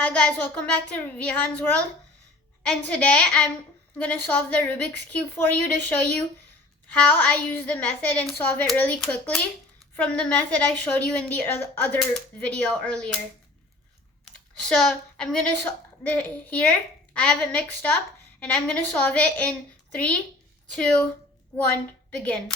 Hi guys, welcome back to Vihan's World. And today I'm going to solve the Rubik's Cube for you to show you how I use the method and solve it really quickly from the method I showed you in the other video earlier. So I'm going to, here I have it mixed up and I'm going to solve it in 3, 2, 1, begin.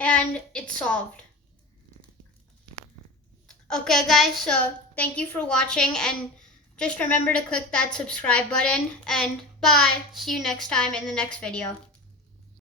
And it's solved. Okay guys, so thank you for watching and just remember to click that subscribe button and bye. See you next time in the next video.